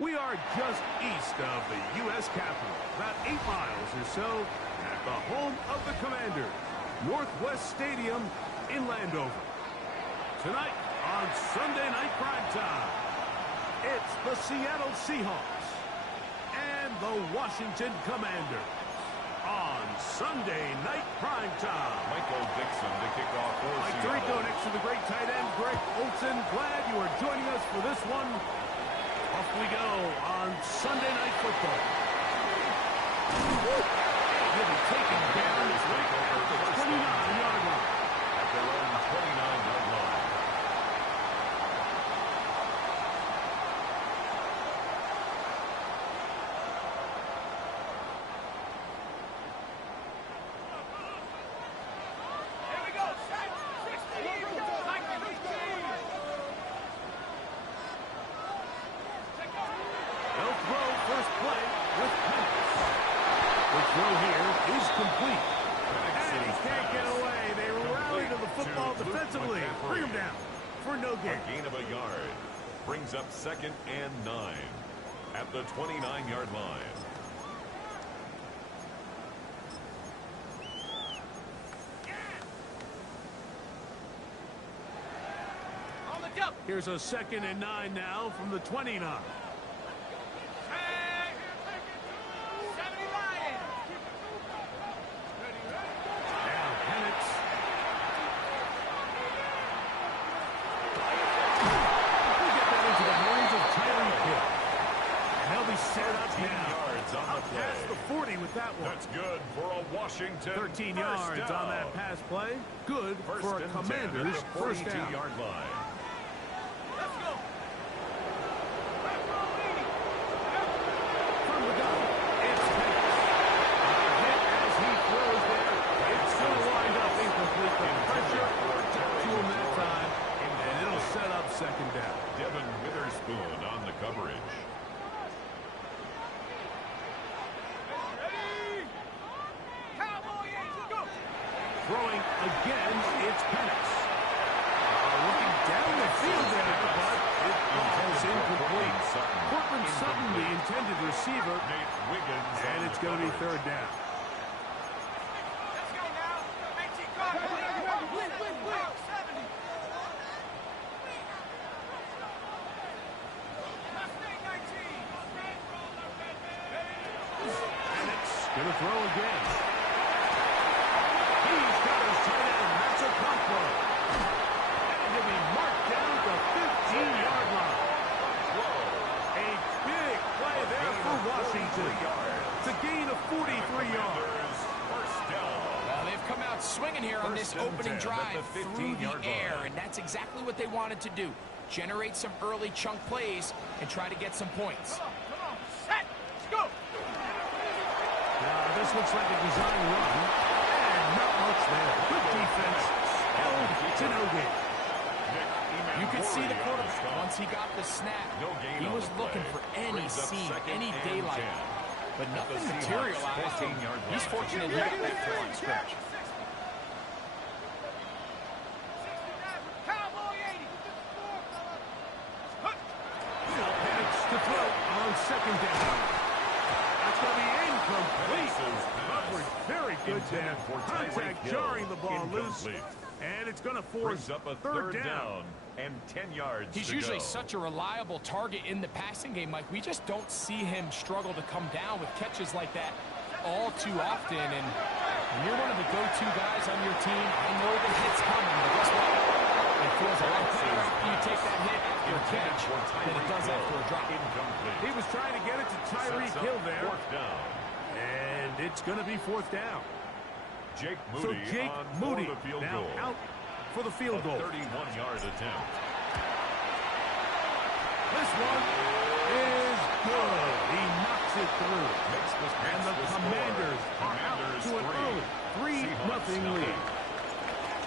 We are just east of the U.S. Capitol, about 8 miles or so, at the home of the Commanders, Northwest Stadium in Landover. Tonight on Sunday Night Primetime, it's the Seattle Seahawks and the Washington Commanders on Sunday Night Primetime. Michael Dixon to kick off for Mike Seattle. Tirico next to the great tight end, Greg Olsen. Glad you are joining us for this one. Off we go on Sunday Night Football. He'll be taken down right at the 29-yard line. At their own 29-yard line. They'll throw first play with Penix. The throw here is complete. And he can't get away. They rally to the football defensively. Bring him down for no gain. A gain of a yard. Brings up 2nd and 9 at the 29-yard line. Here's a 2nd and 9 now from the 29. Now Penix. We'll get that into the hands of Tyreek Hill. And he'll be set up now. Yards on the play. Past the 40 with that one. That's good for a Washington 13 first yards down. on that pass play. Good First for a and 10 Commanders at the first down. 42-yard line. From the gun, it's Penix. A hit as he throws there. It's going to wind up incomplete. The pressure got to him that time, and it'll set up 2nd down. Devin Witherspoon on the coverage. Throwing again, it's Penix. Looking down the field there, but it falls incomplete. Cortland Sutton, the intended receiver, Nate Wiggins and on it's the going to be coverage. 3rd down. Penix going to throw again. He's got his tight end, Matsukato. And he'll be marked down at the 15-yard line. A big play there for Washington. It's a gain of 43 yards. First down. Well, they've come out swinging here on this First and opening 10 at drive the through the 15-yard air, line. and that's exactly what they wanted to do. Generate some early chunk plays and try to get some points. Now, this looks like a design run. And not much there. Good defense. Held to no gain. You could see the quarterback once he got the snap. No gain He on was the play. looking for any Brings up seam, 2nd any and daylight. 10. But nothing the Seahawks materialized. 15-yard line. He's fortunate he got that throw on scrimmage. Penix to throw on 2nd down. That's going to be incomplete. Coverage very good there. Contact jarring the ball loose. And it's going to force Brings up a 3rd down. and 10 yards He's to usually go. such a reliable target in the passing game, Mike. We just don't see him struggle to come down with catches like that all too often. And when you're one of the go-to guys on your team, I know the hit's coming, but guess what? It feels a lot better after you take that hit after a catch than it does after a drop. Incomplete. He was trying to get it to Tyreek Sets up Hill there. 4th down. And it's going to be 4th down. Jake So Moody Jake on Moody for the field now goal. out for the field A goal. 31-yard attempt. This one is good. He knocks it through. Makes the And the Commanders are out to an early 3-0 lead.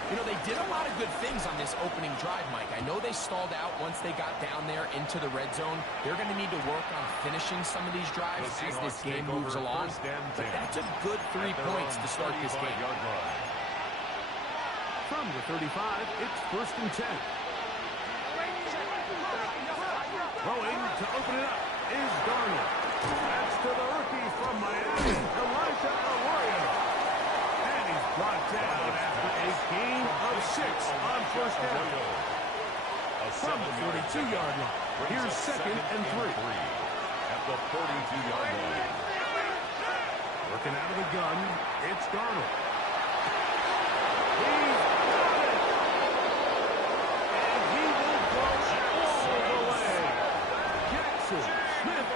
You know, they did a lot of good things on this opening drive, Mike. I know they stalled out once they got down there into the red zone. They're going to need to work on finishing some of these drives as this game moves along. But that's a good 3 points to start this game. From the 35, it's 1st and 10. Throwing to open it up. is Darnold. That's to the rookie from Miami, Elijah Arroyo. And he's brought down after a gain of 6 on first down. From the 42-yard line. Here's 2nd and 3. At the 42-yard line. Working out of the gun, it's Darnold. He's got it! And he will go all the way. Jackson Smith.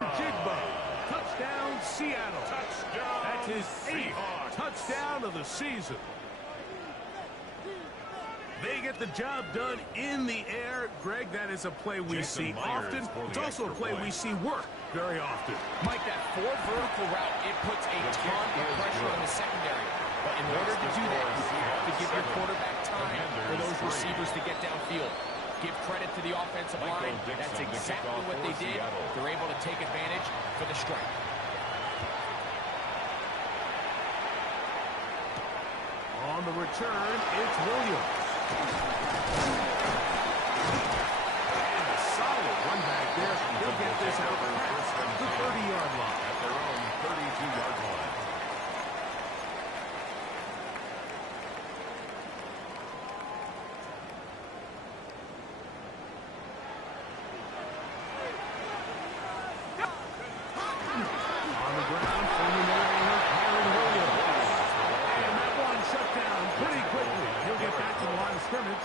Jigba. Touchdown, Seattle. Touchdown, That's his 8th Seahawks. touchdown of the season. They get the job done in the air. Greg, that is a play we Jason see Myers often. for the It's also a extra play point. we see work very often. Mike, that forward vertical route, it puts a ton of pressure on the secondary. But in order to do that, you have to give your quarterback time for those receivers to get downfield. Give credit to the offensive line. That's exactly what they did. They're able to take advantage for the strike. On the return, it's Williams. And a solid run back there. He'll get this out past the 30-yard line. At their own 32-yard line. On the ground, former Mariner, Kyron Williams. And that one shut down pretty quickly. He'll get back to the line of scrimmage.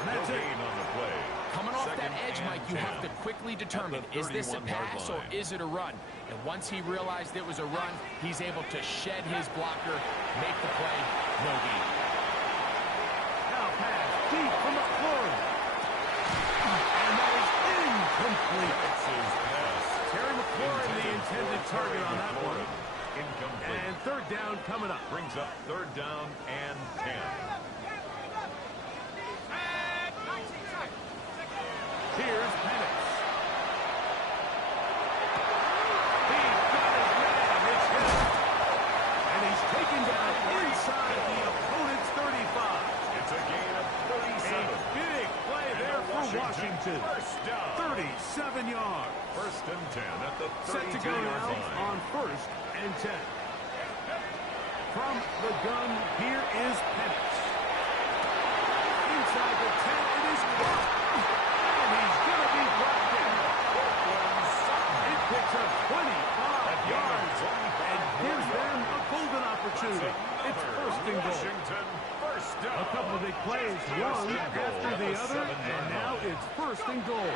And that's No it. gain on the play. Coming off that Second edge, and Mike, you 10. have to quickly determine, At the is this a 31-yard pass or line. is it a run? And once he realized it was a run, he's able to shed his blocker, make the play, no gain. Now pass deep from McLaurin. And that is incomplete. It's his pass. Terry McLaurin, the intended target on that one. Incomplete. And third down coming up. Brings up 3rd down and 10. Here's Penix. He's got his man. It's him. And he's taken down inside the opponent's 35. It's a gain of 37. A big play there for Washington. First down. 37 yards. 1st and 10 at the Set to go 32-yard now line. on 1st and 10. From the gun, here is Penix. Inside the 10, it is caught. And he's going to be brought down. It picks up 25 yards and gives them a golden opportunity. It's 1st and goal. Washington, first down. A couple of big plays, one after the other, and now it's 1st and goal.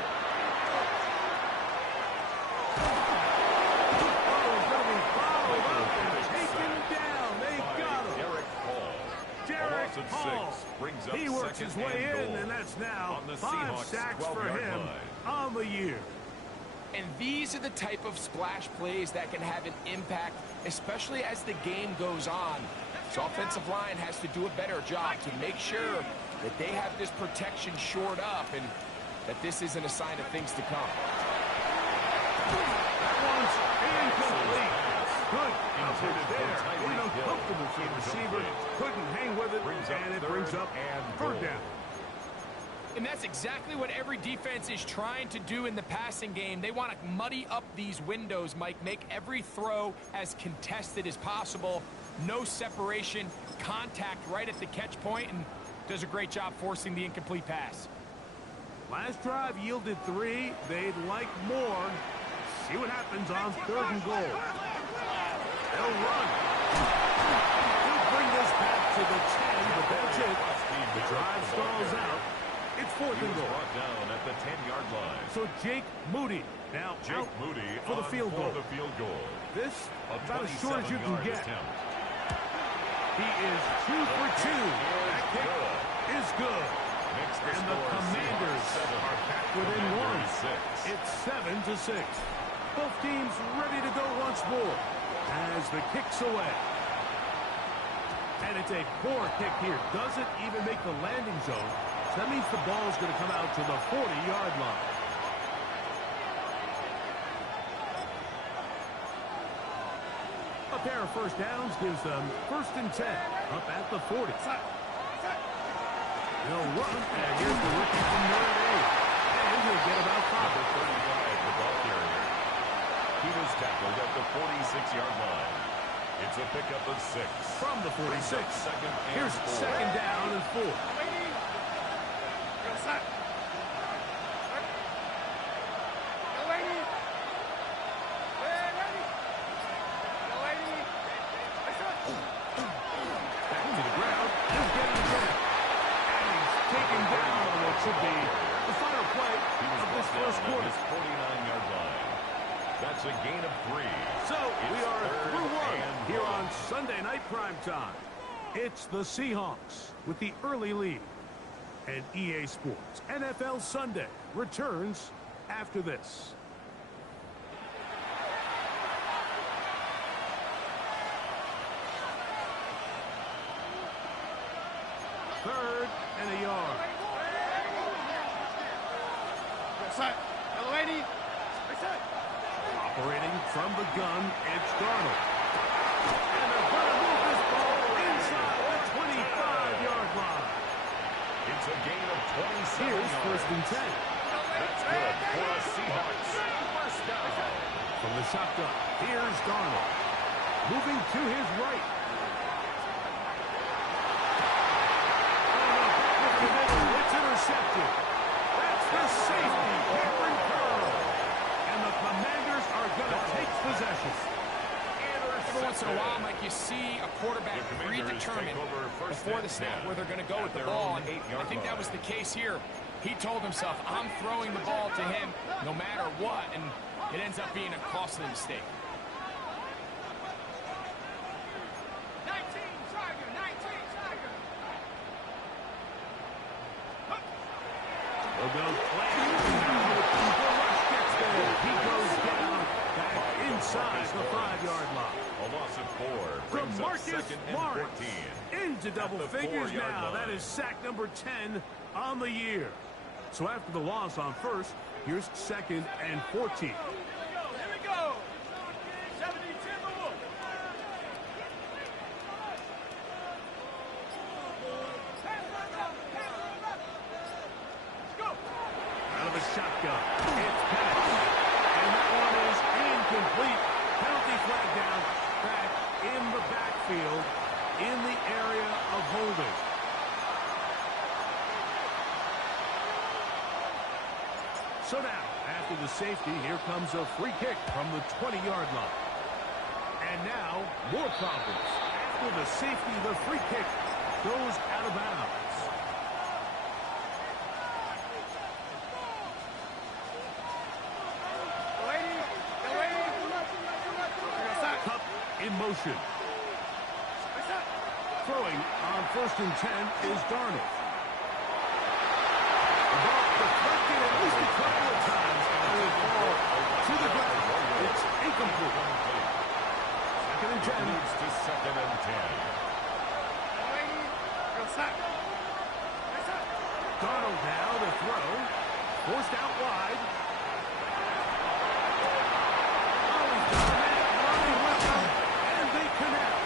Derek Hall. Brings up He works his 2nd way and in, goal. and that's now On the 5 Seahawks' sacks for 12-yard him line. on the year. And these are the type of splash plays that can have an impact, especially as the game goes on. So offensive line has to do a better job to make sure that they have this protection shored up and that this isn't a sign of things to come. That one's incomplete. Good coverage there. Tyreek It uncomfortable for the receiver. Couldn't hang with it, and it brings up third down. And that's exactly what every defense is trying to do in the passing game. They want to muddy up these windows, Mike, make every throw as contested as possible. No separation, contact right at the catch point, and does a great job forcing the incomplete pass. Last drive yielded 3. They'd like more. See what happens on 3rd and goal. They'll run. He'll bring this back to the 10, but that's it. The drive stalls out. It's 4th and goal. Brought down at the 10-yard line. So Jake Moody now Jake out Moody for the field goal. This about as short as you can get. Attempt. He is 2 for 2. That kick is good. And the Commanders are back within 1. It's 7-6. Both teams ready to go once more as the kick's away. And it's a poor kick here. Doesn't even make the landing zone. So that means the ball's going to come out to the 40-yard line. A pair of first downs gives them 1st and 10 up at the 40. They'll run, and here's the rookie from Notre Dame. And he'll get about 5. Number 35, the ball carrier. He was tackled at the 46-yard line. It's a pickup of 6. From the 46. Here's 4. 2nd down and 4. Should be the final play of this first quarter. 49-yard line. That's a gain of 3. So we are through 1 here on Sunday Night Primetime. It's the Seahawks with the early lead. And EA Sports NFL Sunday returns after this. Third and a yard. Operating from the gun, it's Darnold. And they're going to move this ball inside the 25-yard line. It's a gain of 27 Here's yards. 1st and 10. That's good for the Seahawks. First down. From the shotgun, here's Darnold. Moving to his right. It's intercepted. That's the safety, Cameron Curl. And the Commanders are going to take possession. Every once in a while, Mike, you see a quarterback predetermined before the snap where they're going to go with the ball. And I think that was the case here. He told himself, I'm throwing the ball to him no matter what. And it ends up being a costly mistake. 19 Tiger, 19 Tiger. They'll go playing. The rush gets there. He goes down back inside the 5-yard line. A loss of 4 brings up Marcus 2nd and Lawrence 14. into double the figures 4-yard now. line. That is sack number 10 on the year. So after the loss on 1st, here's 2nd and 14. Here we go. 70 Timberwolves. Out of a shotgun. It's passed. And that one is incomplete. Penalty flag down back in the backfield in the area of holding. So now, after the safety, here comes a free kick from the 20-yard line. And now, more problems. After the safety, the free kick goes out of bounds. Cup in motion. Throwing on 1st and 10 is Darnold. The ball deflected at least a couple of times. And it will fall to the ground. It's incomplete. 2nd and 10. Moves to 2nd and 10. Darnold now to throw. Forced out wide. Oh, he's got a man running with him. And they connect.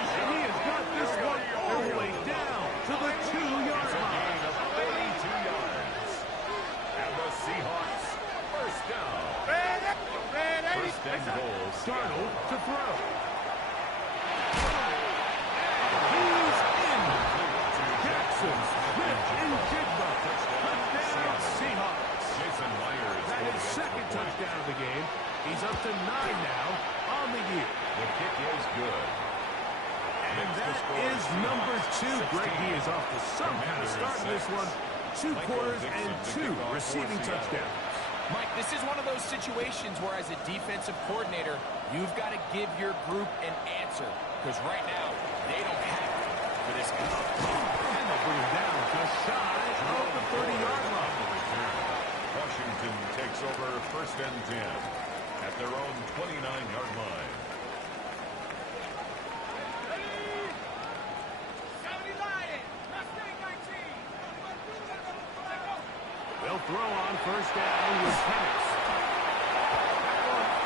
And he has got this one all the way down to the 2-yard line. Gain of 42 yards. And the Seahawks first down. First and goal. Darnold to throw. He's in. Gets Wilson, Smith and Jigba. Touchdown, Seahawks. Jason Myers. That is second touchdown of the game. He's up to 9 now on the year. The kick is good. And that is number 2. Great, he is off to some kind of start in this one. 2 quarters and 2 receiving touchdowns. Mike, this is one of those situations where as a defensive coordinator, you've got to give your group an answer. Because right now, they don't have it for this guy. And they bring him down just shy of the 30-yard line. Washington takes over first and 10 at their own 29-yard line. They'll throw on first down with Penix.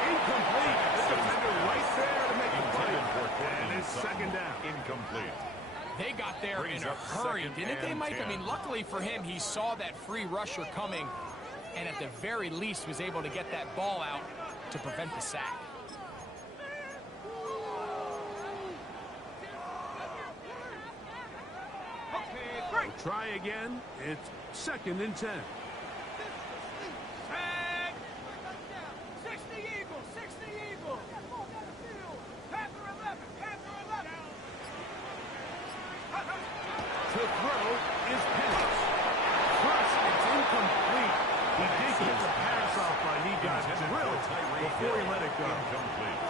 Incomplete. The defender right there to make a play. And it's second down. Incomplete. They got there in a hurry, didn't they, Mike? I mean, luckily for him, he saw that free rusher coming, and at the very least was able to get that ball out to prevent the sack. We'll try again. It's second and 10. 60 Eagles, 60 Eagles. Panther 11, Panther 11. To throw is Penix. First, it's incomplete. He did get the pass off, but he got drilled before he let it go. Incomplete.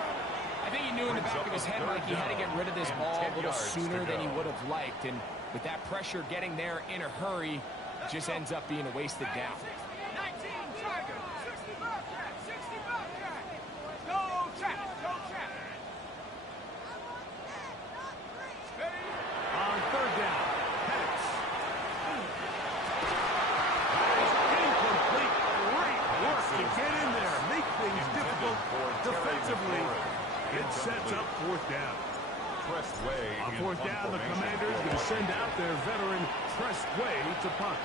I think he knew in the back of his head, Mike, he had to get rid of this ball a little sooner than he would have liked. And with that pressure getting there in a hurry, it just ends up being a wasted down. 19 Tiger, 60 Bobcat, 60 Bobcat. Go trap, go trap. On third down, Penix. Incomplete. Great work to get in there. Make things difficult defensively. It sets up fourth down. Trestway On in fourth punt down, the formation Commanders for going to send out their veteran Trestway to punt.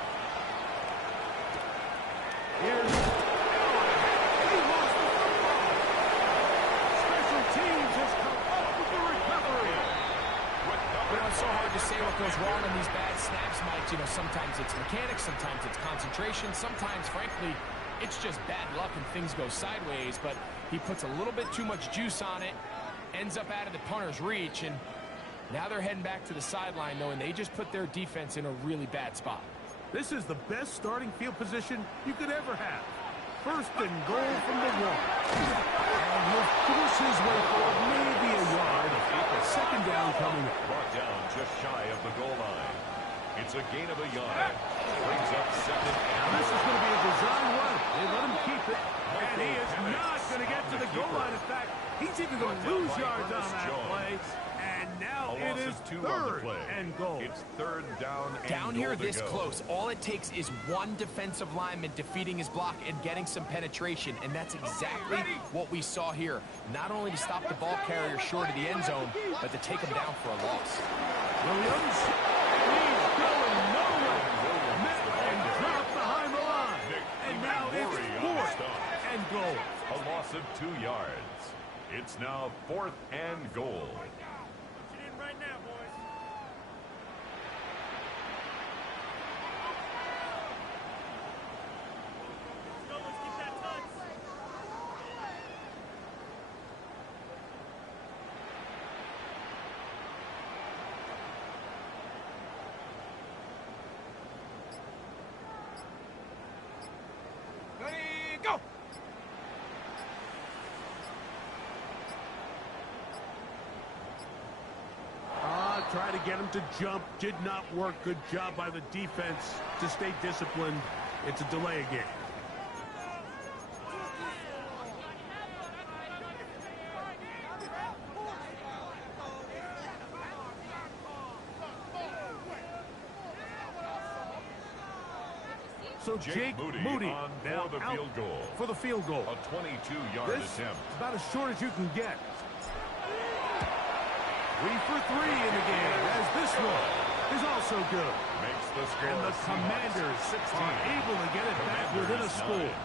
Here's he lost the football. Special teams has come up with the recovery. You know, it's so hard to say what goes wrong in these bad snaps, Mike. You know, sometimes it's mechanics, sometimes it's concentration, sometimes, frankly, it's just bad luck and things go sideways, but he puts a little bit too much juice on it, ends up out of the punter's reach, and now they're heading back to the sideline, knowing they just put their defense in a really bad spot. This is the best starting field position you could ever have. First and goal from the 1. And he'll force his way forward, maybe a yard. Second down coming up. brought down just shy of the goal line. It's a gain of a yard. Brings up second. Now this is going to be a design run. They let him keep it. And he is not going to get to the goal line. In fact, he's even going to lose yards on that play. And now it is third and goal. It's third down and Down here goal to this go. close, all it takes is one defensive lineman defeating his block and getting some penetration, and that's exactly what we saw here. Not only to stop the ball carrier short of the end zone, but to take him down for a loss. Williams, he's going nowhere. Met and dropped behind the line. And now it's fourth and goal. A loss of 2 yards. It's now fourth and goal. Get in right now, boys. Let's go, let's get that touch. Ready, go! Try to get him to jump. Did not work. Good job by the defense to stay disciplined. It's a delay again. So Jake Moody on now for the out field goal. for the field goal. A 22-yard This is attempt. about as short as you can get. 3 for 3 in the game, as this one is also good. Makes the score. And the Seahawks Commanders 16. are able to get it back within a score.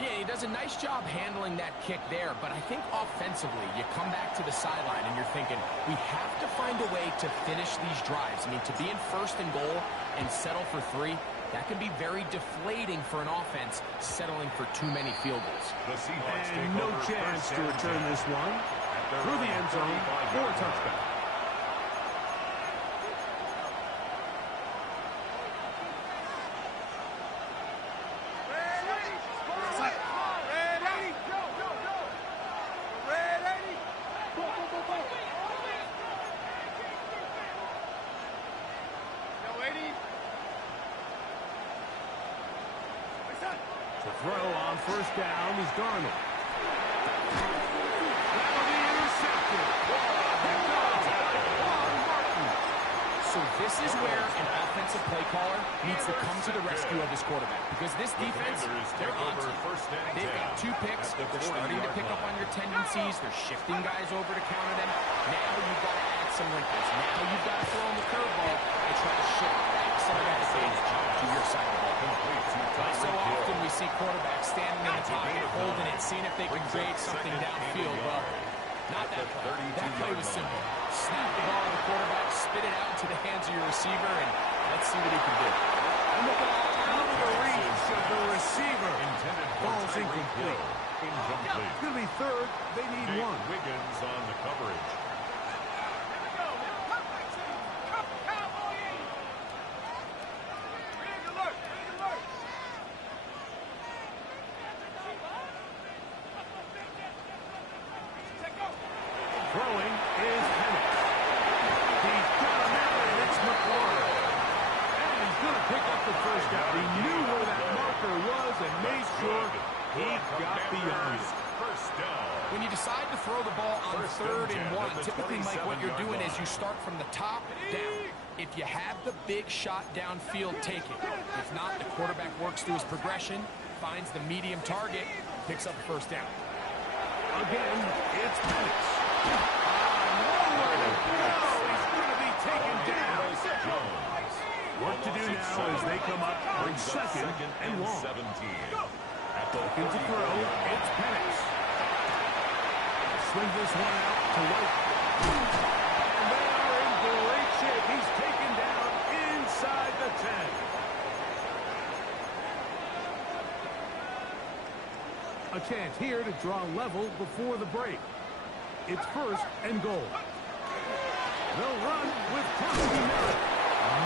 Yeah, he does a nice job handling that kick there, but I think offensively, you come back to the sideline and you're thinking, we have to find a way to finish these drives. I mean, to be in first and goal and settle for 3, that can be very deflating for an offense settling for too many field goals. The Seahawks And no chance to return this one through the end zone for a touchback. To throw on first down is Darnold. That'll be intercepted. So this is where an offensive play caller needs to come to the rescue of his quarterback, because this defense, they're on to you. They've got 2 picks. They're starting to pick up on your tendencies. They're shifting guys over to counter them. Now you've got to add some wrinkles. Now you've got to throw in the curveball and try to shift back some of that advantage to your side of the ball. So often we see quarterbacks standing in the pocket, holding it, seeing if they can create something downfield. Well, not that play. That play was simple. Snap the ball to the quarterback, spit it out into the hands of your receiver, and let's see what he can do. And the ball out of the reach of the receiver. Ball's incomplete. It's going to be third. They need 1. Wiggins on the coverage. Throwing is Penix. He's got a man, and it's McLaurin. And he's going to pick up the first down. He knew where that marker was and made sure he got beyond it. First down. When you decide to throw the ball on third and 1, typically, Mike, what you're doing is you start from the top down. If you have the big shot downfield, take it. If not, the quarterback works through his progression, finds the medium target, picks up the first down. Again, it's Penix. Nowhere to go. He's going to be taken down. What to do now as they come up on second and long. 17. Looking to throw, it's Penix. Swing this one out to White. And they are in great shape. He's taken down inside the 10. A chance here to draw level before the break. It's first and goal. They'll run with Crosby Merritt.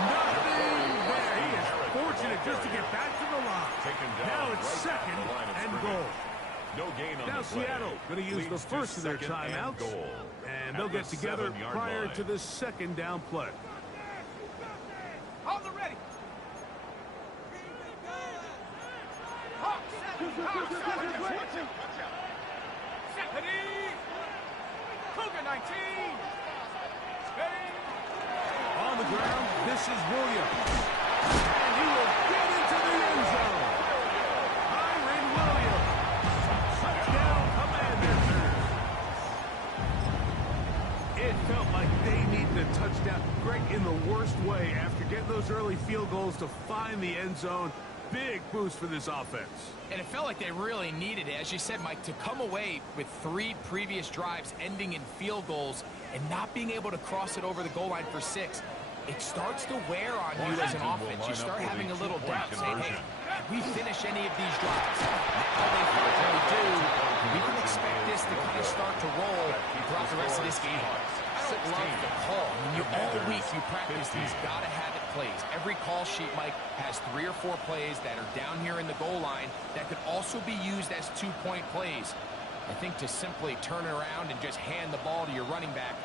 Nothing there. He is fortunate just to get back to the line. Now it's second and goal. No gain on Now the play. Seattle going to use the first of their timeouts. And they'll get together prior to the second down play. Hold the ready. Cougar 19. Steady. On the ground, this is Williams. And he will get into the end zone. Kyren Williams. Touchdown, Commanders. It felt like they needed a touchdown. Greg, in the worst way, after getting those early field goals to find the end zone. Big boost for this offense. And it felt like they really needed it. As you said, Mike, to come away with 3 previous drives ending in field goals and not being able to cross it over the goal line for 6, it starts to wear on you as an offense. You start having a little doubt, saying, hey, can we finish any of these drives? Now they finally do. We can expect this to kind of start to roll throughout the rest of this game. I don't love the call. I mean, all week you practice these gotta-have-it plays. Every call sheet, Mike, has 3 or 4 plays that are down here in the goal line that could also be used as 2-point plays. I think to simply turn around and just hand the ball to your running back,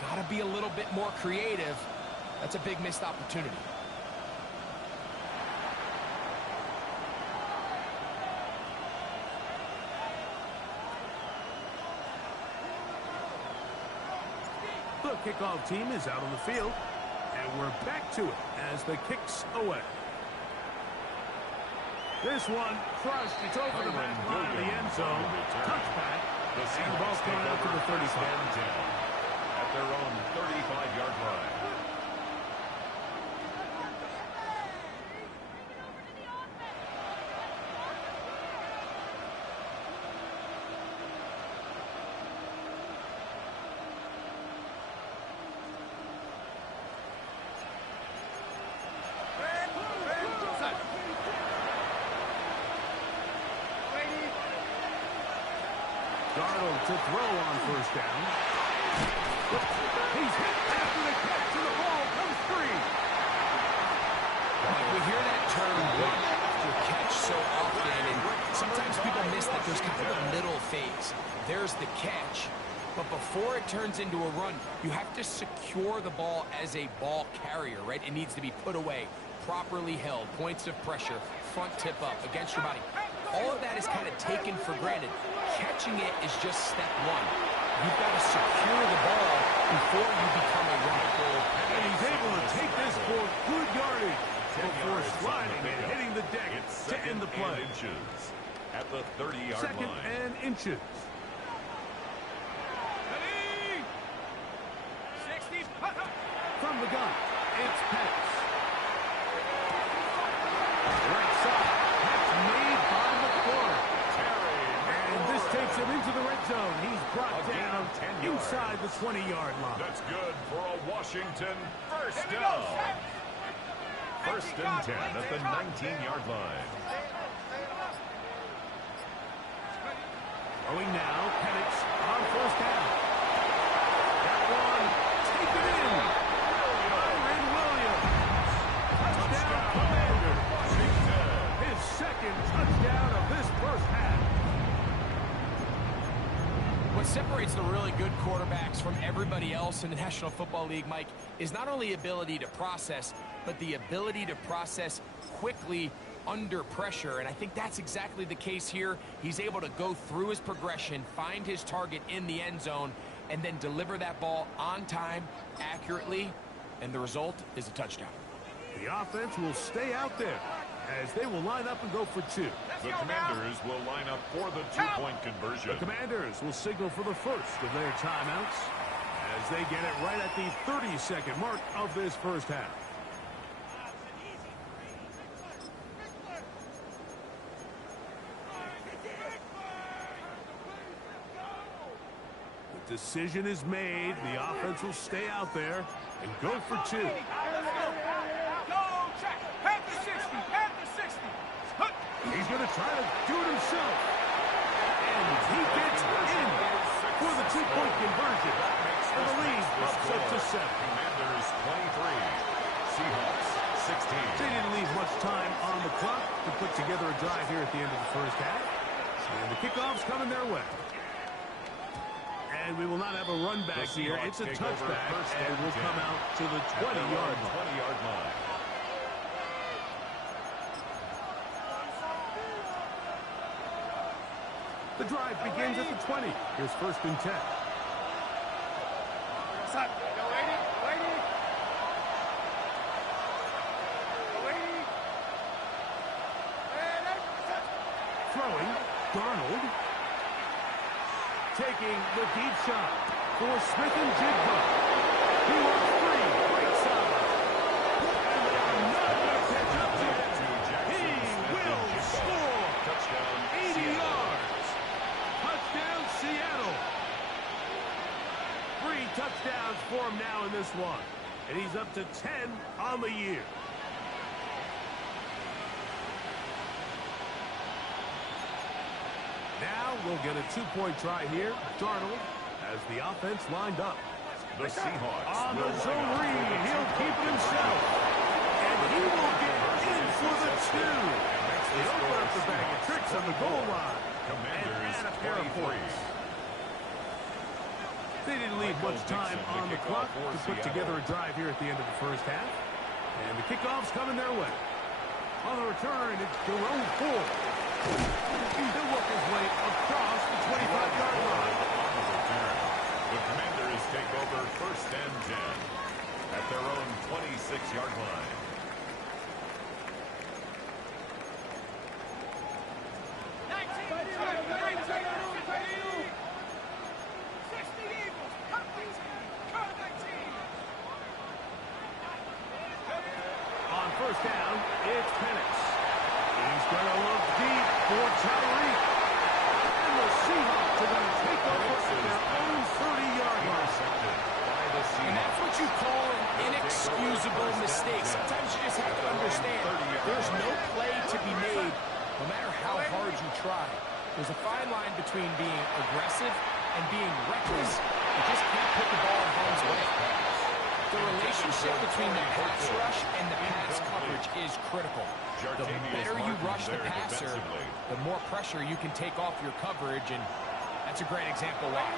gotta be a little bit more creative. That's a big missed opportunity. The kickoff team is out on the field, and we're back to it as the kick's away. This one crushed. It's over the back line of the end zone. Touchback. And the ball's coming out to the 35. At their own 35-yard line. Darnold to throw on first down. He's hit after the catch, and the ball comes free. We hear that term run after catch so often, and sometimes people miss that there's kind of a middle phase. There's the catch, but before it turns into a run, you have to secure the ball as a ball carrier, right? It needs to be put away, properly held, points of pressure, front tip up against your body. All of that is kind of taken for granted. Catching it is just step one. You've got to secure the ball before you become a runner. And he's able to take this for good yardage before sliding and hitting the deck to end the play. At the 30-yard line. Second and inches. Ready? 60. From the gun, it's Pettis. Right side, catch made by McCord. And this takes him into the red zone. He's brought down inside the 20-yard line. That's good for a Washington first down. First and 10 at the 19-yard line. Throwing now, Pettis on first down. That one, taken in. Aaron Williams. Touchdown, Commanders. His second touchdown of this first half. What separates the really good quarterbacks from everybody else in the National Football League, Mike, is not only ability to process, but the ability to process quickly under pressure. And I think that's exactly the case here. He's able to go through his progression, find his target in the end zone, and then deliver that ball on time, accurately, and the result is a touchdown. The offense will stay out there as they will line up and go for two. The Commanders will line up for the two-point conversion. The Commanders will signal for the first of their timeouts as they get it right at the 30-second mark of this first half. The decision is made. The offense will stay out there and go for two. Go check. At the 60. At the 60. He's going to try to do it himself. And he gets in for the two-point conversion. And the lead bumps up to 7. Commanders 23. Seahawks 16. They didn't leave much time on the clock to put together a drive here at the end of the first half. And the kickoff's coming their way. And we will not have a run back here. It's a touchback, and will come out to the 20-yard line. The drive begins at the 20. Here's first and 10. Throwing, Darnold. Taking the deep shot for Smith and Jigba. He was free, right side. And they are not going to catch up to it. He will score. Touchdown, 80 yards. Touchdown, Seattle. 3 touchdowns for him now in this one. And he's up to 10 on the year. Now we'll get a two-point try here. Darnold as the offense lined up. The Seahawks On the zone read, he'll keep it himself. And he will get in for the 2. They open up the bag of tricks on the goal line. Commanders and a pair of 23. points. They didn't leave much time on the clock to put together a drive here at the end of the first half. And the kickoff's coming their way. On the return, it's Jerome Ford. He'll work his way across the 25-yard line. The Commanders take over first and 10 at their own 26-yard line. On first down, it's Pettis. He's going to look deep for Tyreek. And the Seahawks are going to take over at their own 30-yard line. And that's what you call an inexcusable mistake. Sometimes you just have to understand there's no play to be made no matter how hard you try. There's a fine line between between being aggressive and being reckless. You just can't put the ball in harm's way. The relationship between the pass rush and the pass coverage is critical. The better you rush the passer, the more pressure you can take off your coverage, and that's a great example why.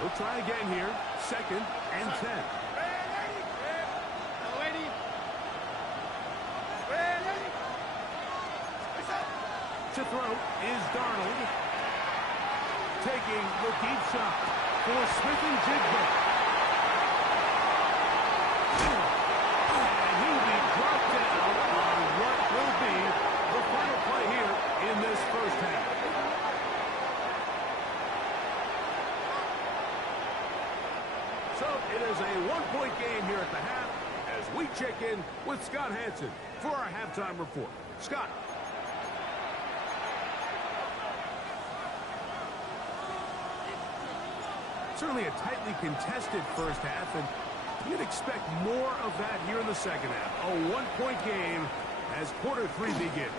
We'll try again here. 2nd and 10. To throw is Darnold. Taking the deep shot for Smith and Jigba. And he'll be dropped down on what will be the final play here in this first half. So it is a one-point game here at the half as we check in with Scott Hansen for our halftime report. Scott. Certainly a tightly contested first half, and you'd expect more of that here in the second half. A one-point game as quarter 3 begins.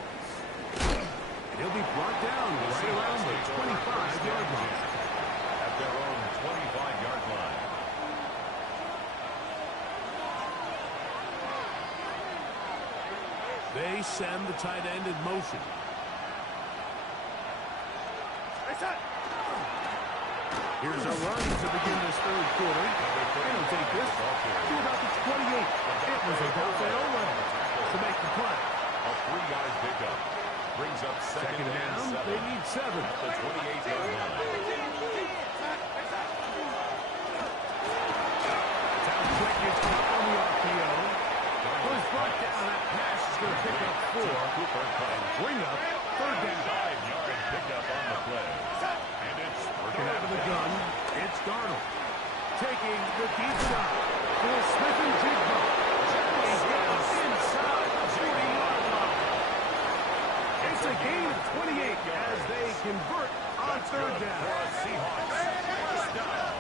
And he'll be brought down right around the 25-yard line. At their own 25-yard line. They send the tight end in motion. Here's a run to begin this third quarter. And he'll take this to about the 28. It was a Buffalo to make the play. A 3-yard pickup. Brings up second down. 7. They need 7. At the 28-yard line. That's how quick it's up on the RPO. Was brought down. That pass is going to pick up 4. And bring up third down. 5-yard pickup on the play. And it's working out of the gun. It's Darnold. Taking the deep shot for Smith and Jigba. He's down inside the 40-yard line. It's a gain of 28 as they convert on third down. Seahawks. First down.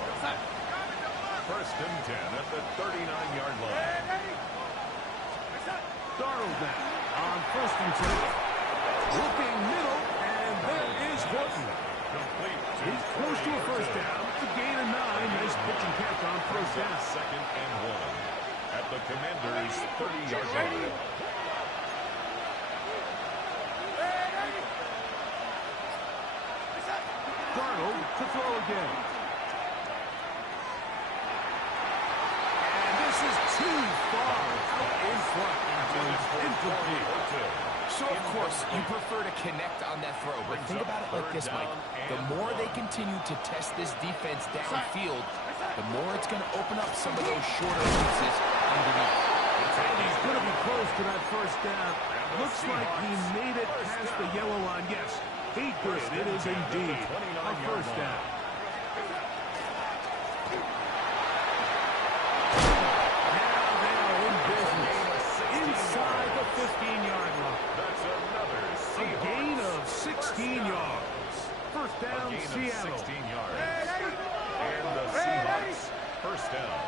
First and 10 at the 39-yard line. Darnold now on first and 10. Looking middle, and there is Horton. He's close to a first down. A gain of 9. Nice pitch and catch on first down. Second and 1 at the Commanders' 30-yard line. Darnold to throw again. And this is too far out in front. Incomplete. So, of course, you prefer to connect on that throw, but think about it like this, Mike. The more they continue to test this defense downfield, the more it's going to open up some of those shorter passes underneath. And he's going to be close to that first down. Looks like he made it past the yellow line. Yes, he did. It is indeed a first down. Now they are in business inside the 15-yard line. That's another A gain of 16 yards. First down, Seattle. 16 yards. And the Seahawks first down.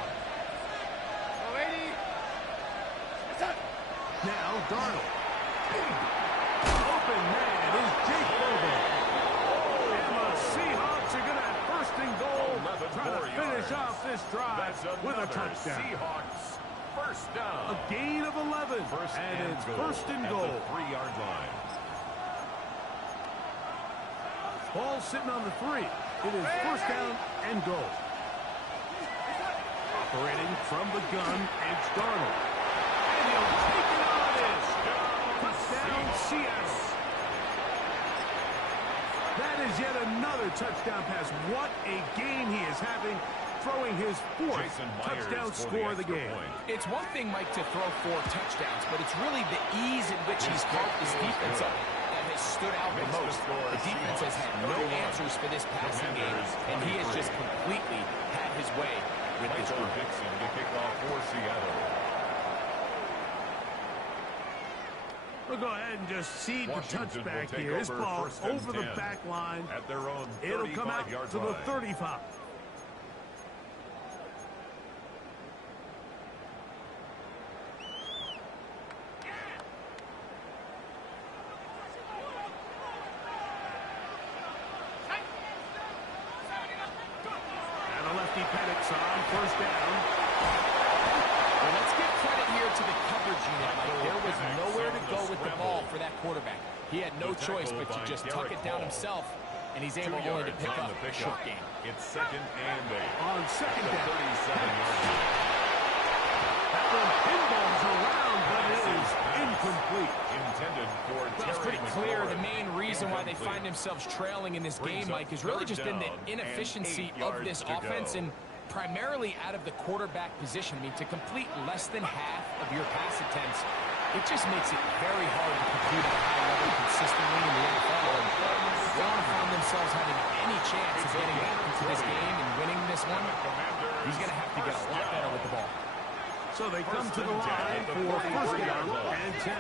Now Darnold. Open man is Jake Bobo. And the Seahawks are going to have first and goal, trying to finish off this drive with a touchdown. Seahawks first down. A gain of 11, and it's first and goal. At the 3-yard line. Ball sitting on the 3. It is first down and goal. Operating from the gun, it's Darnold. And he'll take it on this. Touchdown, Seattle. That is yet another touchdown pass. What a game he is having, throwing his 4th touchdown score of the game. It's one thing, Mike, to throw 4 touchdowns, but it's really the ease in which he's carved this defense up that has stood out the most. The defense has had no answers for this passing game, and he has just completely had his way with this group. Dixon to kick off for Seattle. We'll go ahead and just cede the Washington touchback will take here. This over ball first and over the 10 back line. At their own It'll come out 35-yard to the line. 35. quarterback. He had no choice but to just tuck it down himself, and he's able only to pick up a short gain. It's 2nd and 8. On second down. 37-yard line. That one pinballs around, but it is incomplete. Intended for Well, it's pretty clear the main reason why they find themselves trailing in this game, Mike, has really just been the inefficiency of this offense and primarily out of the quarterback position. I mean, to complete less than half of your pass attempts, it just makes it very hard to compete at a high level consistently in the NFL. And they don't find themselves having any chance of getting back into this game and winning this one. He's going to have to get a lot better with the ball. So they come to the line for first down and 10.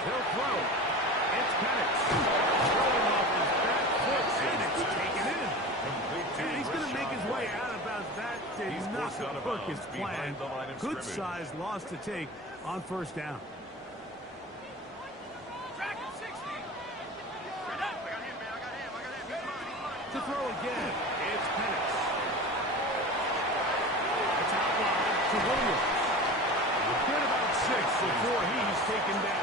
He'll throw. It's Penix. Throwing off his back foot, and it's taken in. And he's going to make his way out about that. Did not work his plan. Good size loss to take on first down. To throw again, it's Penix. It's out wide to Williams. Get about 6 before he's taken down.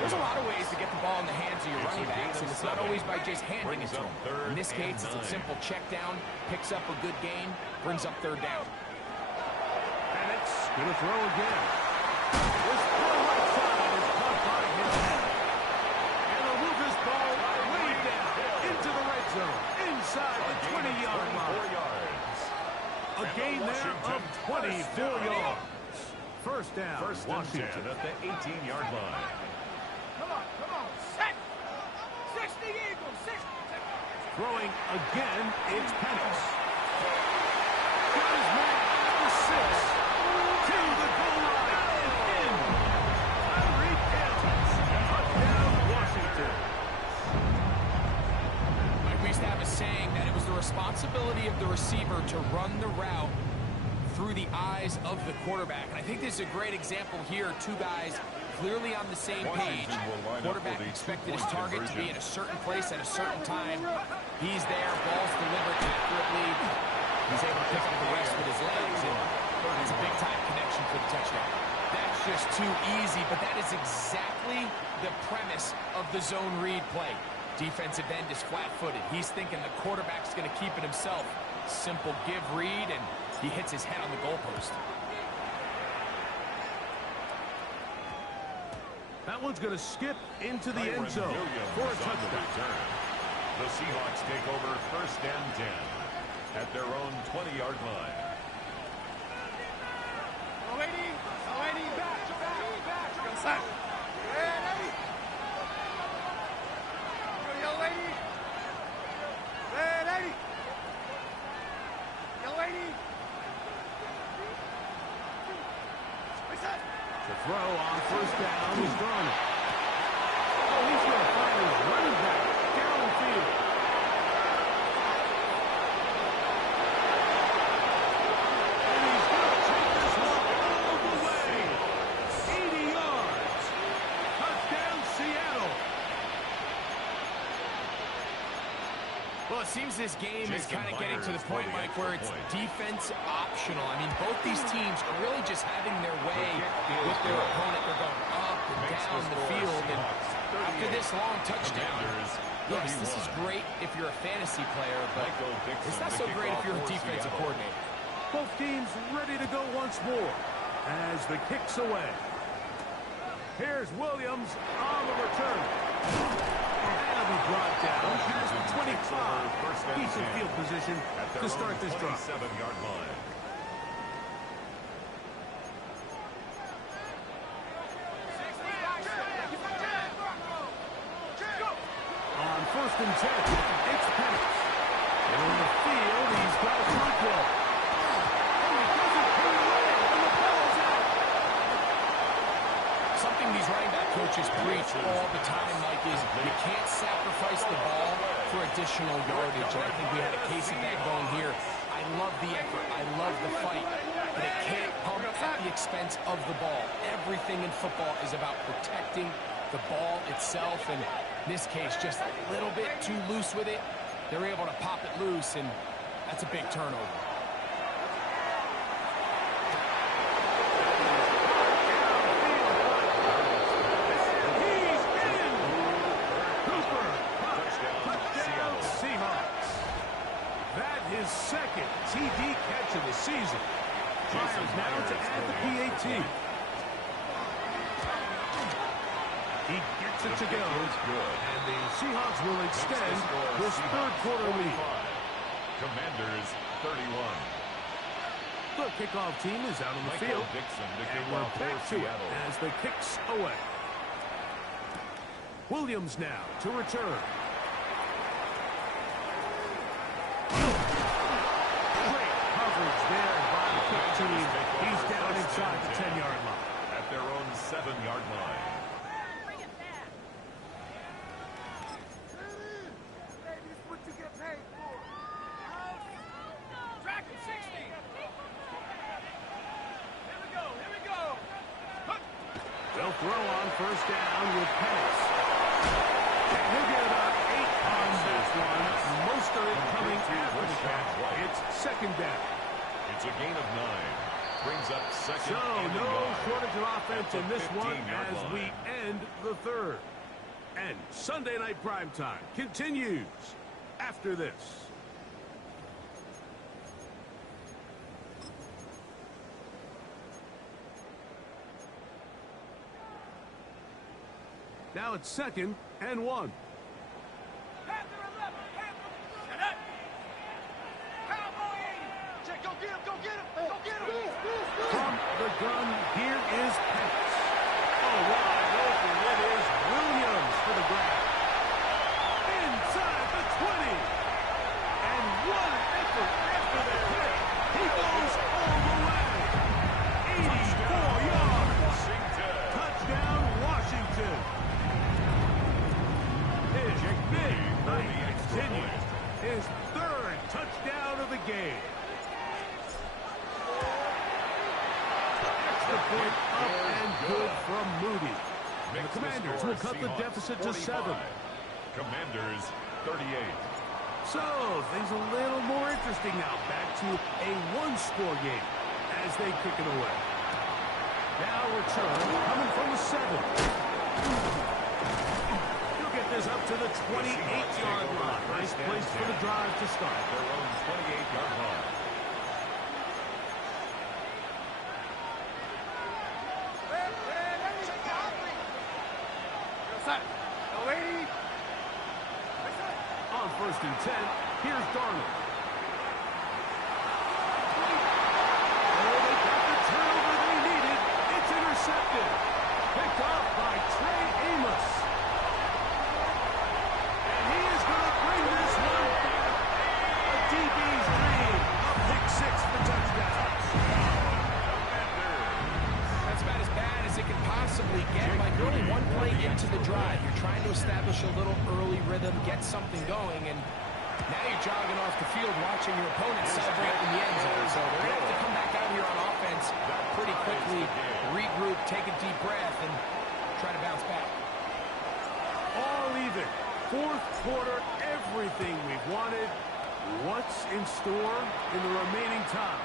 There's a lot of ways to get the ball in the hands of your running backs, and it's not always by just handing it to them. In this case, it's a simple check down, picks up a good gain, brings up third down. Penix going to throw again. This ball right side is caught by his head. And they'll move this ball way down into the red zone, inside the 20-yard line. A gain there of 24 yards. First down, Washington. At the 18-yard line. Come on, set. 60 Eagles, 60. Throwing again, it's Penix. Got his man at the 6. To the goal line and in. Tyreek Hill. Touchdown, Washington. Like we used to have a saying that it was the responsibility of the receiver to run the route through the eyes of the quarterback. And I think this is a great example here. Two guys clearly on the same page. Quarterback expected his target to be in a certain place at a certain time. He's there, ball's delivered accurately. He's able to pick up the rest with his legs, and it's a big-time connection for the touchdown. That's just too easy, but that is exactly the premise of the zone read play. Defensive end is flat-footed. He's thinking the quarterback's going to keep it himself. Simple give read, and he hits his head on the goalpost. That one's going to skip into the end zone for a touchdown. The Seahawks take over first and 10 at their own 20-yard line. Lady, back. Go, son. Ready. Go, young lady. Ready. Young lady. The throw on first down is done. Oh, he's going to find his running back downfield. And he's going to take this one all the way. 80 yards. Touchdown, Seattle. Well, it seems this game is kind of getting to the point, Mike, where it's defense optional. I mean, both these teams are really just having their way with their opponent. They're going up and down the field. And after this long touchdown, yes, this is great if you're a fantasy player, but it's not so great if you're a defensive coordinator. Both teams ready to go once more as the kick's away. Here's Williams on the return. That'll be brought down past the 25. Decent field position to start this drive. 27-yard line. On first and 10, it's Penix. In the field, he's got a control. Oh, he doesn't put it away, and the ball's out. Something these running back coaches preach all the time, Mike, is you can't sacrifice the ball for additional yardage. And I think we had a case of that going here. I love the effort. I love the fight. But it can't come at the expense of the ball. Everything in football is about protecting the ball itself. And in this case, just a little bit too loose with it. They're able to pop it loose, and that's a big turnover. stretch of the season. Tries now to add the PAT. He gets it to go, and the Seahawks will extend this third-quarter lead. Commanders 31. The kickoff team is out on the field, and we're back to it as the kicks away. Williams now to return. Great coverage there by the kick team. He's down inside the 10-yard line. At their own 7-yard line. They'll throw on first down with Penix. And he'll get about 8 on this one. Most of it coming after the catch. It's second down. It's a gain of 9. Brings up second. So no shortage of offense in this one as we end the third. And Sunday Night Primetime continues after this. Now it's 2nd and 1. From the gun, here is Penix. Oh, wide open. It is Williams for the grab. Inside the 20. And what an effort after the hit. He goes all the way. 84 yards. Touchdown, Washington. His big night continues. His 3rd touchdown of the game. Extra point up and good from Moody. The Commanders will cut the deficit to 7. Commanders 38. So things a little more interesting now. Back to a 1-score game as they kick it away. Now return coming from the 7. Is up to the 28-yard line. Nice place for the drive to start. Their own 28-yard line. On 1st and 10, here's Darnold. Oh, they got the turnover they needed. It's intercepted. Picked off by Trey Amos. DB's dream. A pick 6 for touchdowns. That's about as bad as it can possibly get. Like really one play into the drive. You're trying to establish a little early rhythm, get something going, and now you're jogging off the field watching your opponent celebrate in the end zone. So they're going to have to come back out here on offense pretty quickly, regroup, take a deep breath, and try to bounce back. All even. 4th quarter, everything we've wanted. What's in store in the remaining time?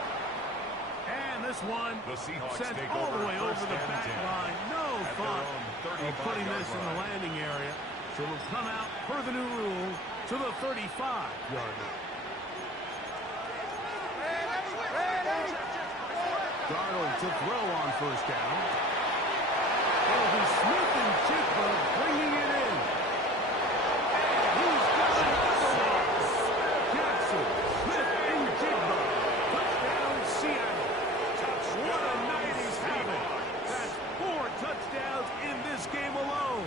And this one sent all the way over the back line. No thought of putting this in the landing area. So it'll come out per the new rule to the 35-yard line. Darnold to throw on first down. It'll be Smith and Jigba bringing it in. He's got another one. Jackson, Smith, and Jigba. Touchdown, Seattle. What a night he's having. That's 4 touchdowns in this game alone.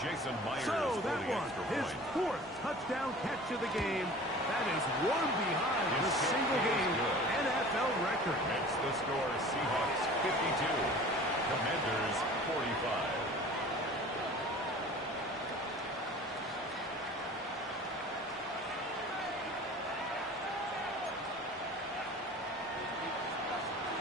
Jason Myers So that for the one, extra his point. 4th touchdown catch of the game. That is one behind the single-game NFL record. It's the score, Seahawks 52, Commanders 45.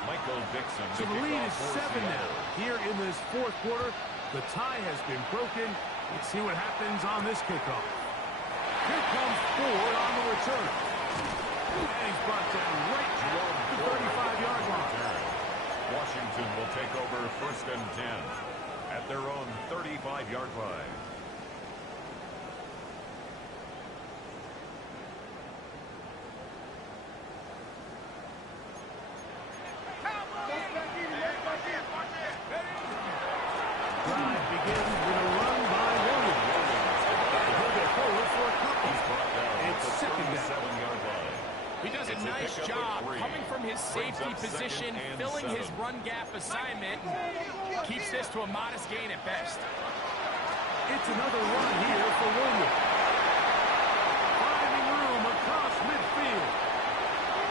Michael Dixon. So the lead is 7 now. Here in this 4th quarter, the tie has been broken. Let's see what happens on this kickoff. Here comes Ford on the return. And he's brought down right at the 35-yard line. Washington will take over 1st and 10 at their own 35-yard line. He does a nice job coming from his safety position, filling his run gap assignment, and keeps this to a modest gain at best. It's another run here for Williams. Finding room across midfield.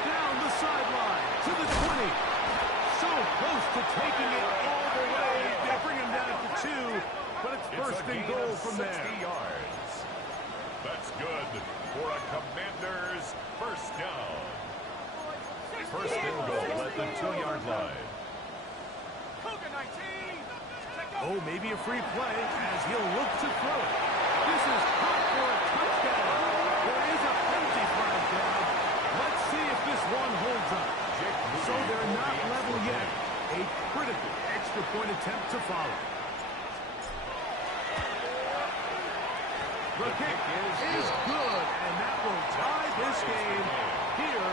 Down the sideline to the 20. So close to taking it all the way. They bring him down to 2, but it's first and goal from 60 there. yards. That's good for a Commanders first down. First and goal at the 2-yard line. Oh, maybe a free play as he'll look to throw it. This is caught for a touchdown. There is a penalty flag down. Let's see if this one holds up. So they're not level yet. A critical extra point attempt to follow. The kick is good, and that will tie this game here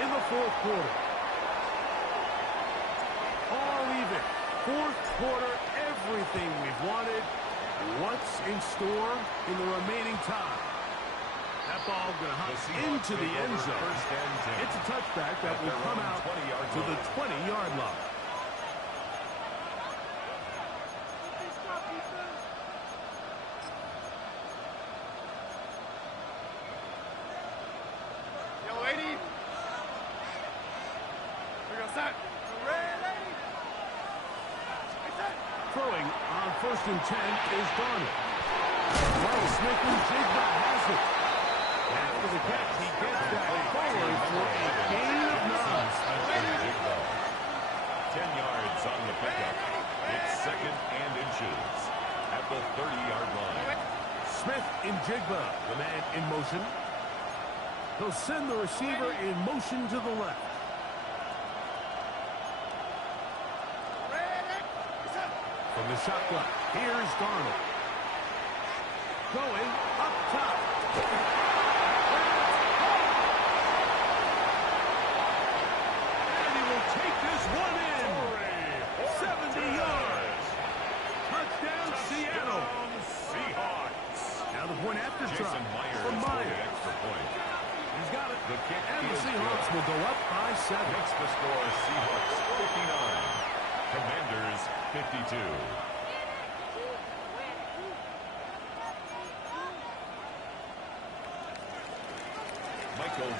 in the fourth quarter. All even. Fourth quarter, everything we've wanted. What's in store in the remaining time? That ball going to hop into the end zone. It's a touchback that will come out to the 20-yard line. Throwing on 1st and 10 is Darnold. Well, Smith-Njigba has it. After the catch, he gets that forward for a gain of 9. 10 yards on the pickup. It's 2nd and inches at the 30-yard line. Smith-Njigba, the man in motion. He'll send the receiver in motion to the left. From the shotgun, here's Darnold. Going up top. And he will take this one in. 70 yards. Touchdown, Seattle. Seahawks. Now the point after try for Myers. Extra point. He's got it. The kick And the is Seahawks good. will go up by 7. Makes the score Seahawks 59. Commanders 52.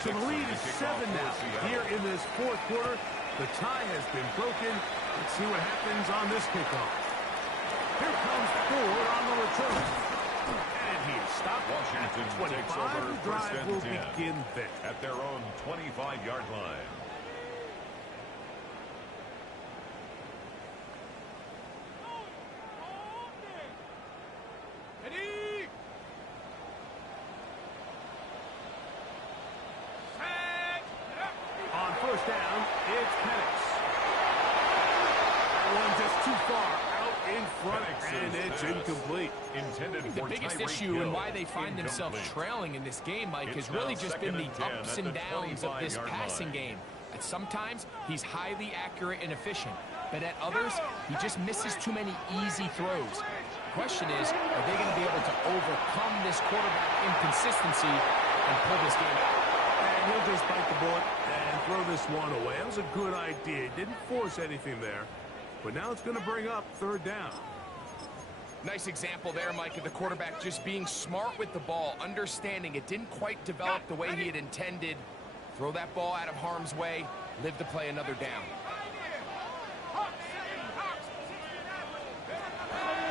So the lead is 7 now. Here in this fourth quarter, the tie has been broken. Let's see what happens on this kickoff. Here comes Ford on the return. And he's stopped. Washington takes 25. over The first drive and will 10 begin there. at their own 25-yard line. On first down, it's Penix. That one just too far out in front, and it's incomplete. Intended The for biggest Tyreek issue Hill. and why they find themselves Incomplete. trailing in this game, Mike, It's has really now just been 2nd the and 10 ups at and the downs of this 25-yard passing line. game. And sometimes he's highly accurate and efficient, but at others, he just misses too many easy throws. The question is, are they going to be able to overcome this quarterback inconsistency and pull this game out? And he'll just bite the bullet and throw this one away. That was a good idea. Didn't force anything there. But now it's going to bring up 3rd down. Nice example there, Mike, of the quarterback just being smart with the ball, understanding it didn't quite develop the way he had intended. Throw that ball out of harm's way, live to play another down.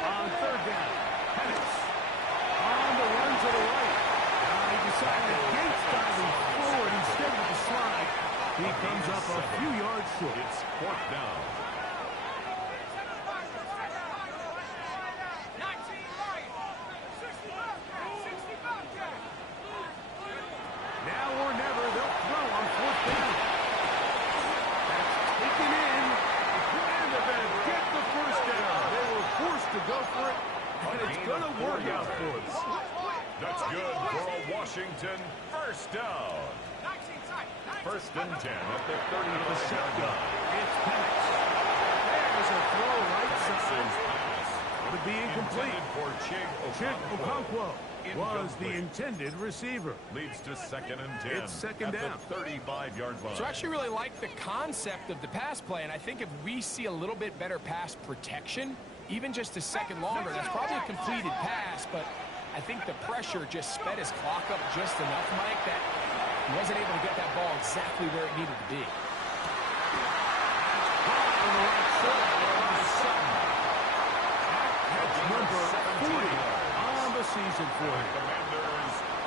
On 3rd down, Penix on the run to the right. He decided against diving forward instead of the slide. He comes up a few yards short. It's 4th down. Now or never, they'll throw on 4th down. That's taken in, and they're going to get the first down. They were forced to go for it, and it's going to work out for them. That's good for a Washington first down. 1st and 10 at the 30-yard line. It's Penix. There's a throw right side. Going to be incomplete. Intended for Chig Okonkwo was the intended receiver. Leads to 2nd and 10. It's second at down. the 35-yard line. So I actually really like the concept of the pass play, and I think if we see a little bit better pass protection, even just a second longer, that's probably a completed pass, but I think the pressure just sped his clock up just enough, Mike, that he wasn't able to get that ball exactly where it needed to be. That's number 40 on the season for him.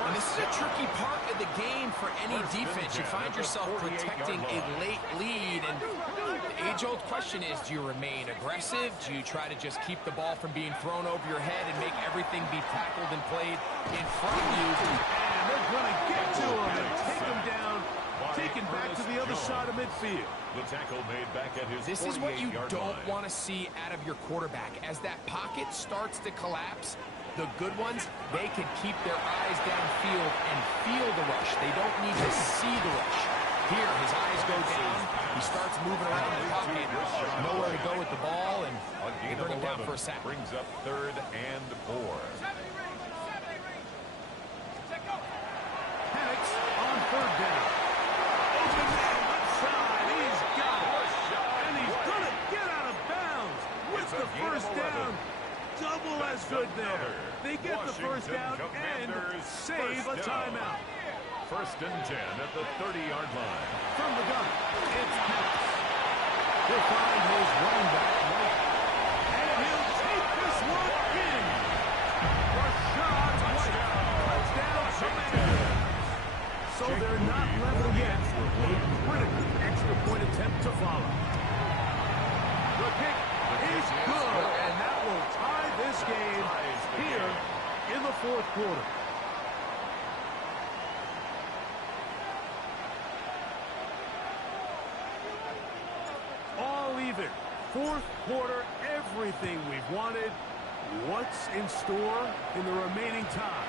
And this is a tricky part of the game for any defense. You find yourself protecting a late lead, and the age-old question is, do you remain aggressive? Do you try to just keep the ball from being thrown over your head and make everything be tackled and played in front of you? And they're going to get to him and take him down, taken back to the other side of midfield. The tackle made back at his 48-yard line. This is what you don't want to see out of your quarterback. As that pocket starts to collapse, the good ones, they can keep their eyes downfield and feel the rush. They don't need to see the rush. Here, his eyes go down. He starts moving around the pocket. Nowhere to go with the ball, and they bring him down for a sack. Brings up 3rd and 4. Penix on 3rd down. Open man left side. He's got it. And he's going to get out of bounds with the first down. Double as good there. They get the first down and save a timeout. 1st and 10 at the 30-yard line. From the gun, it's Penix. He'll find his running back, White. And he'll take this one in. Rashad White. Touchdown, Commanders. So they're not level yet. A critical extra point attempt to follow. The kick is good, and that will tie this game here in the 4th quarter. All even. 4th quarter, everything we've wanted. What's in store in the remaining time?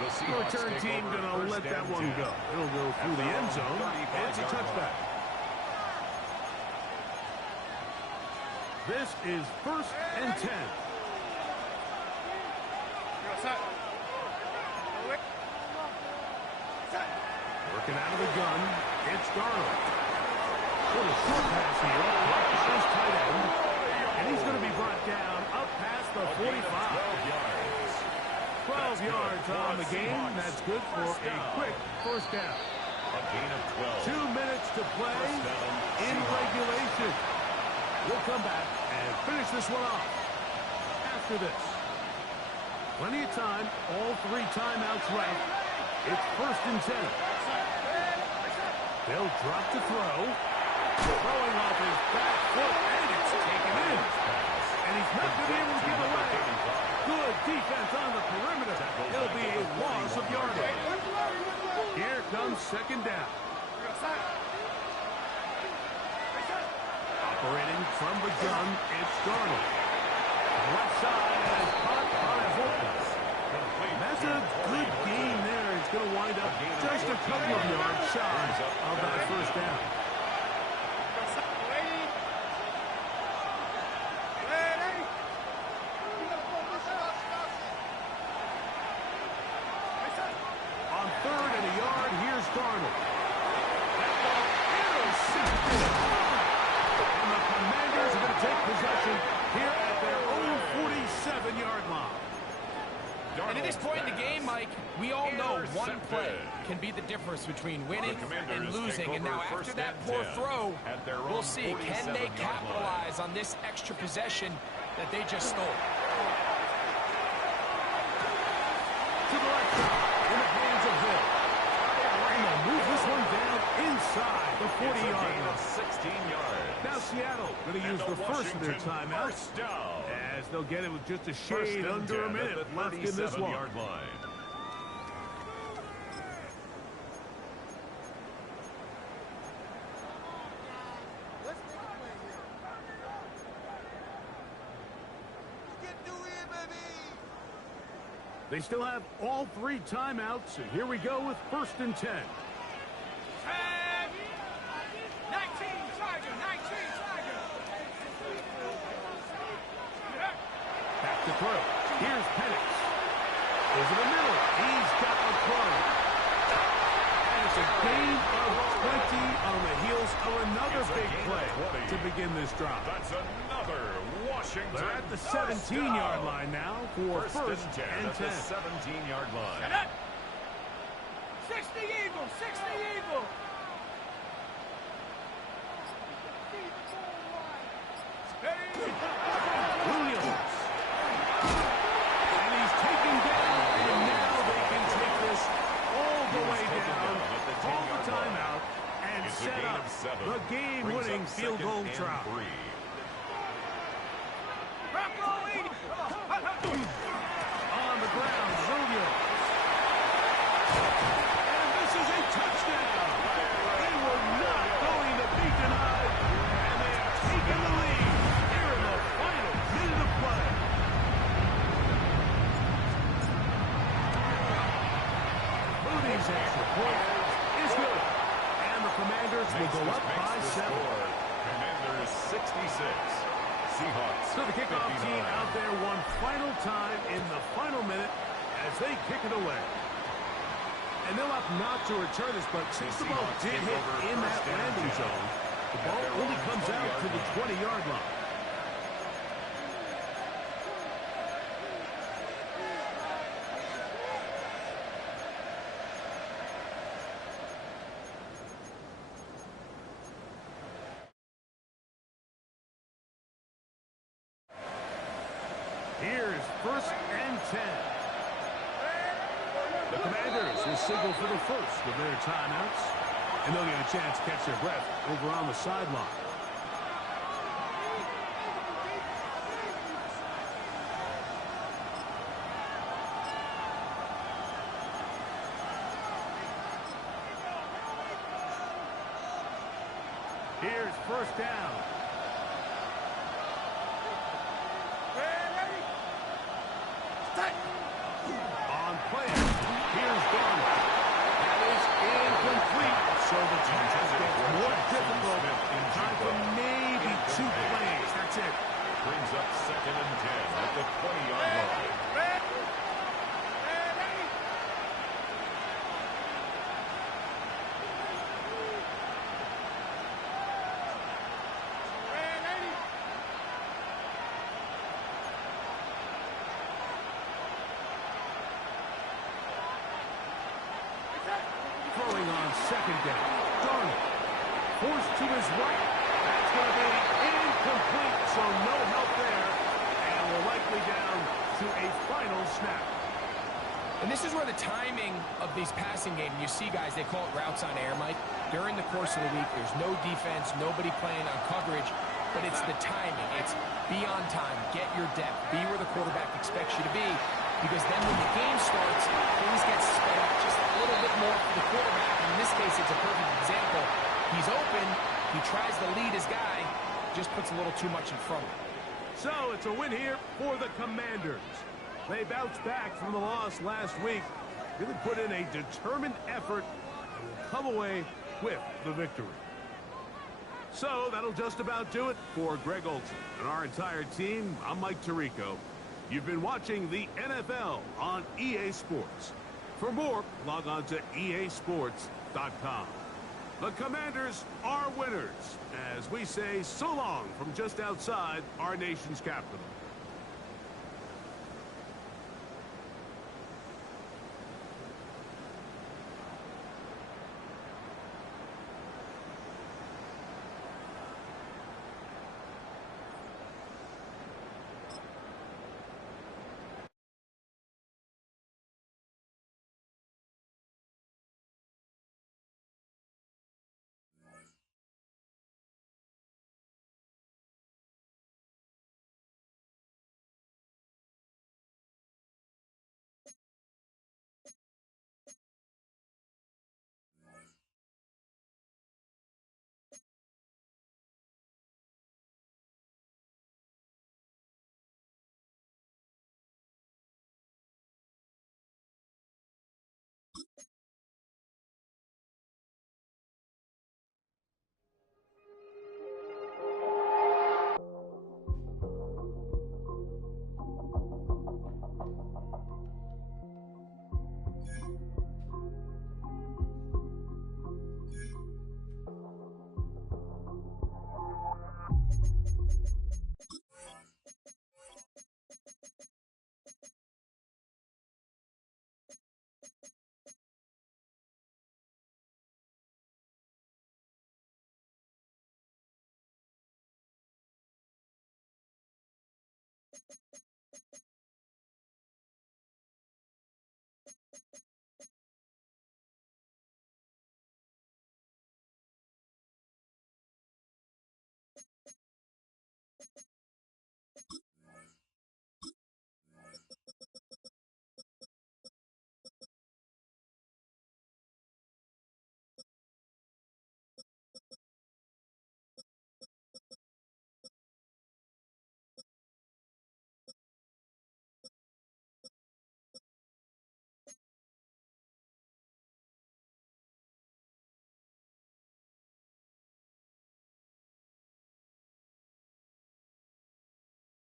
The return team going to let that one go. It'll go through the end zone. It's a touchback. This is 1st and 10. Working out of the gun, it's Darnold. Little short pass here, right to his tight end. And he's going to be brought down up past the 45. 12 yards on the game. That's good for a quick first down. A gain of 12. 2 minutes to play in regulation. We'll come back and finish this one off after this. Plenty of time. All 3 timeouts left. It's 1st and 10. They'll drop to throw. Throwing off his back foot, and it's taken in. And he's not going to be able to get away. Good defense on the perimeter. It'll be a loss of yardage. Here comes 2nd down. Operating from the gun, it's Darnold. Left side and caught by Holtman. That's a good game there. It's going to wind up just a couple of yards shy of that first down. On 3rd and a yard, here's Darnold. That ball intercepted. And the Commanders are going to take possession here at their own 47-yard line. And at this point in the game, Mike, we all know one play can be the difference between winning and losing. And now after that poor throw, we'll see, can they capitalize on this extra possession that they just stole? To the left side, in the hands of Hill. And they'll move this one down inside the 40-yard line. 16 yards. Now Seattle going to use the first of their timeouts. As they'll get it with just a shade under a minute left in this one. They still have all 3 timeouts, and here we go with 1st and 10. 19 Charger, 19 Charger. Back to throw. Here's Penix. Over the middle. He's got a play. And it's a gain of 20 on the heels of another big play to begin this drive. That's another Washington. They're at the 17-yard line now for first and 10. At the 17-yard line. 60 Eagles, 60 Eagles. Williams. And he's taken down, and now they can take this all the way down, call the timeout, and set up the game-winning field goal try. On the ground, Williams. And this is a touchdown. They were not going to be denied, and they have taken the lead here in the final minute of play. Moody's extra point is good, and the Commanders will go up by 7. Commanders 66. Seahawks. So the kickoff team out there one final time in the final minute as they kick it away. And they'll opt not to return this, but since the ball did hit in that landing zone, the ball only comes out to the 20-yard line. Here's first and 10. The Commanders will signal for the first of their timeouts, and they'll get a chance to catch their breath over on the sideline. Here's first down. On play, here's Garner. That is incomplete, so the defense gets more difficult. Time for maybe 2 plays. That's it. Brings up second and 10 at the 20-yard line. Throwing on second down. Garner forced to his right. That's going to be incomplete, so no help there. And we're likely down to a final snap. And this is where the timing of these passing games, you see guys, they call it routes on air, Mike. During the course of the week, there's no defense, nobody playing on coverage, but it's the timing. It's be on time, get your depth, be where the quarterback expects you to be, because then when the game starts, things get sped up just a little bit more for the quarterback. In this case, it's a perfect example. He's open, he tries to lead his guy, just puts a little too much in front of him. So it's a win here for the Commanders. They bounced back from the loss last week, really put in a determined effort, and will come away with the victory. So that'll just about do it for Greg Olson and our entire team. I'm Mike Tirico. You've been watching the NFL on EA Sports. For more, log on to easports.com. The Commanders are winners, as we say so long from just outside our nation's capital.